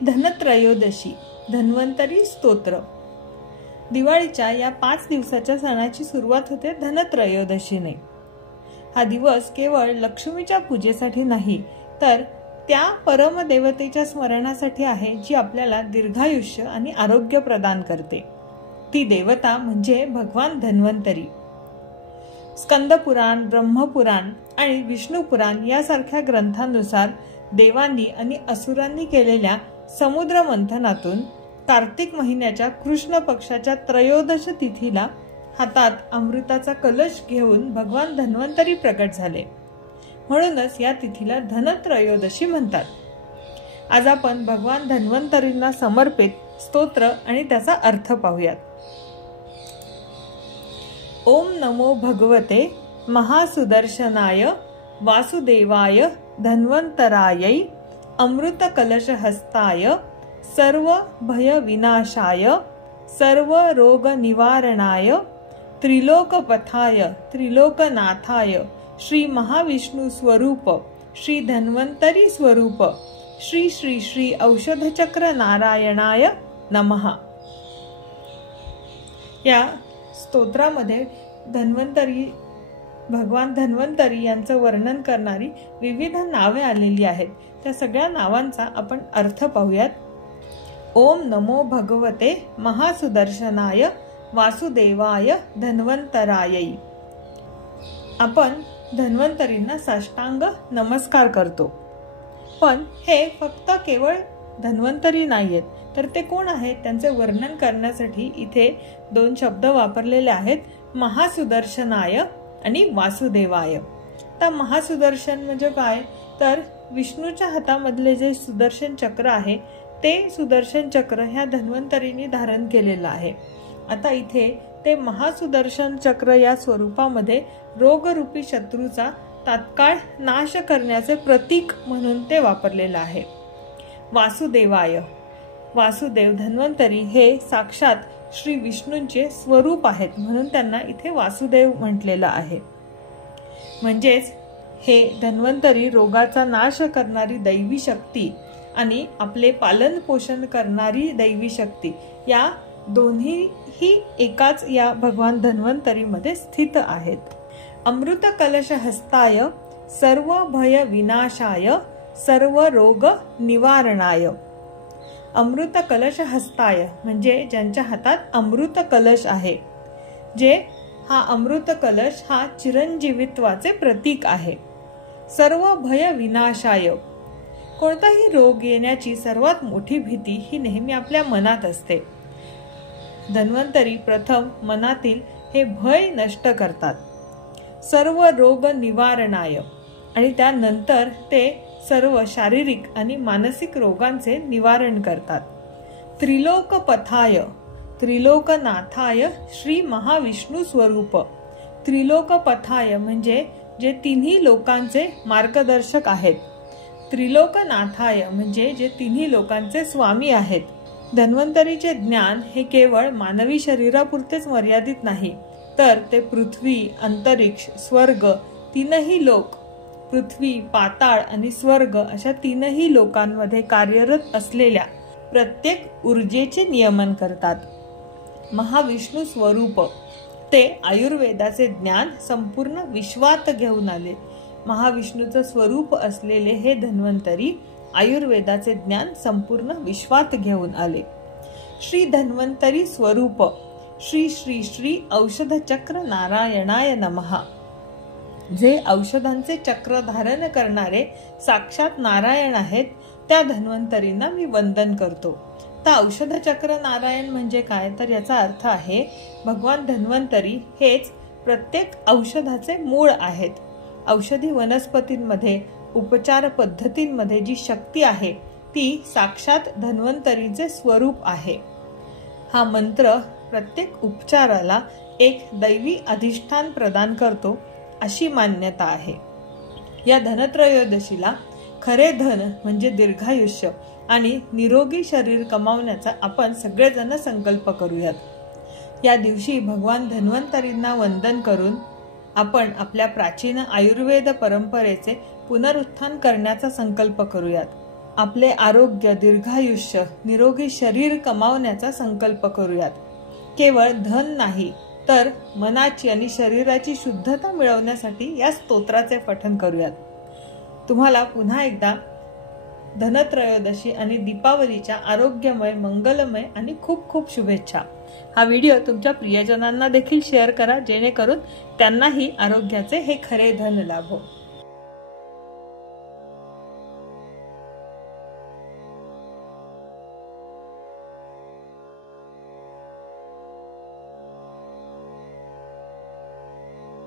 धनत्रयोदशी धन्वंतरी स्तोत्र। दिवाळीच्या या 5 दिवसाच्या सणाची सुरुवात होते धनत्रयोदशीने। हा दिवस केवळ लक्ष्मीच्या पूजेसाठी नाही, तर त्या परमदेवतेच्या स्मरणासाठी आहे, जी आपल्याला दीर्घायुष्य आणि आरोग्य प्रदान करते। ती देवता म्हणजे भगवान धन्वंतरी। स्कंदपुराण, ब्रह्मपुराण आणि विष्णुपुराण यासारख्या ग्रंथांनुसार देवांनी आणि असुरांनी केलेल्या समुद्र मंथनातून कार्तिक महिन्याच्या कृष्ण पक्षाच्या त्रयोदश तिथीला हातात अमृताचा कलश घेऊन भगवान धन्वंतरी प्रकट झाले। म्हणूनच या तिथीला धनत्रयोदशी म्हणतात। आज आपण भगवान धन्वंतरींना समर्पित स्तोत्र आणि त्याचा अर्थ पाहूयात। ओम नमो भगवते महासुदर्शनाय वासुदेवाय धन्वंतरायै अमृत कलश हस्ताय सर्व भय विनाशाय सर्व रोग निवारणाय त्रिलोकपथाय त्रिलोकनाथाय श्री महाविष्णु स्वरूप श्री धन्वंतरी स्वरूप श्री श्री श्री औषधचक्र नारायणाय नमः। या स्तोत्रामध्ये भगवान धन्वंतरी यांचं वर्णन करणारी विविध नावे आलेली आहेत। त्या सगळ्या नावांचा आपण अर्थ पाहूयात। ओम नमो भगवते महासुदर्शनाय वासुदेवाय धन्वंतरायै। आपण धन्वंतरींना साष्टांग नमस्कार करतो, पण हे फक्त केवळ धन्वंतरी नाहीयेत, तर ते कोण आहेत त्यांचे वर्णन करण्यासाठी इथे 2 शब्द वापरलेले आहेत, महासुदर्शनाय आणि वासुदेवाय। तर महासुदर्शन म्हणजे काय, तर विष्णूच्या हातामधले जे सुदर्शन चक्र आहे ते सुदर्शन चक्र ह्या धन्वंतरींनी धारण केलेलं आहे। आता इथे ते महासुदर्शन चक्र या स्वरूपामध्ये रोगरूपी शत्रूचा तात्काळ नाश करण्याचे प्रतीक म्हणून ते वापरलेलं आहे। वासुदेवाय, वासुदेव धन्वंतरी हे साक्षात श्री विष्णूंचे स्वरूप आहेत, म्हणून त्यांना इथे वासुदेव म्हटलेलं आहे। म्हणजेच हे धन्वंतरी रोगाचा नाश करणारी दैवी शक्ती आणि आपले पालन पोषण करणारी दैवी शक्ती या दोन्हीही एकाच या भगवान धन्वंतरी मध्ये स्थित आहेत। अमृत कलश हस्ताय सर्व भय विनाशाय सर्व रोग निवारणाय। अमृत कलश हस्ताय म्हणजे ज्यांच्या हातात अमृत कलश आहे, जे हा अमृत कलश हा चिरंजीवित्वाचे प्रतीक आहे। सर्व भय विनाशाय, कोणताही रोग येण्याची सर्वात मोठी भीती ही नेहमी आपल्या मनात असते। धन्वंतरी प्रथम मनातील हे भय नष्ट करतात। सर्व रोग निवारणाय, आणि त्यानंतर ते सर्व शारीरिक आणि मानसिक रोगांचे निवारण करतात। त्रिलोकपथाय त्रिलोकनाथाय श्री महाविष्णु स्वरूप। त्रिलोकपथाय म्हणजे जे तिन्ही लोकांचे मार्गदर्शक आहेत। त्रिलोकनाथाय म्हणजे जे तिन्ही लोकांचे स्वामी आहेत। धन्वंतरीचे ज्ञान हे केवळ मानवी शरीरापुरतेच मर्यादित नाही, तर ते पृथ्वी, अंतरिक्ष, स्वर्ग तीनही लोक, पृथ्वी, पाताळ आणि स्वर्ग अशा तीनही लोकांमध्ये कार्यरत असलेल्या प्रत्येक ऊर्जेचे नियमन करतात। महाविष्णु स्वरूप, ते आयुर्वेदाचे ज्ञान संपूर्ण विश्वात घेऊन आले। महाविष्णूचं स्वरूप असलेले हे धन्वंतरी आयुर्वेदाचे ज्ञान संपूर्ण विश्वात घेऊन आले। श्री धन्वंतरी स्वरूप श्री श्री श्री औषधचक्र नारायणाय नमः। जे औषधांचे चक्र धारण करणारे साक्षात नारायण आहेत, त्या धन्वंतरींना मी वंदन करतो। तर औषधचक्र नारायण म्हणजे काय, तर याचा अर्थ आहे भगवान धन्वंतरी हेच प्रत्येक औषधाचे मूळ आहेत। औषधी वनस्पतींमध्ये, उपचार पद्धतींमध्ये जी शक्ती आहे ती साक्षात धन्वंतरीचे स्वरूप आहे। हा मंत्र प्रत्येक उपचाराला एक दैवी अधिष्ठान प्रदान करतो अशी मान्यता आहे। या धनत्रयोदशीला खरे धन म्हणजे दीर्घायुष्य आणि निरोगी शरीर कमावण्याचा आपण सगळेजण संकल्प करूयात। या दिवशी भगवान धन्वंतरींना वंदन करून आपण आपल्या प्राचीन आयुर्वेद परंपरेचे पुनरुत्थान करण्याचा संकल्प करूयात। आपले आरोग्य, दीर्घायुष्य, निरोगी शरीर कमावण्याचा संकल्प करूयात. केवळ धन नाही तर मनाची आणि शरीराची शुद्धता मिळवण्यासाठी या स्तोत्राचे पठण करूयात. तुम्हाला पुन्हा एकदा धनत्रयोदशी आणि दीपावलीच्या आरोग्यमय, मंगलमय आणि खूप खूप शुभेच्छा. हा व्हिडिओ तुमच्या प्रियजनांना देखील शेअर करा, जेणेकरून त्यांनाही आरोग्याचे हे खरे धन लाभो.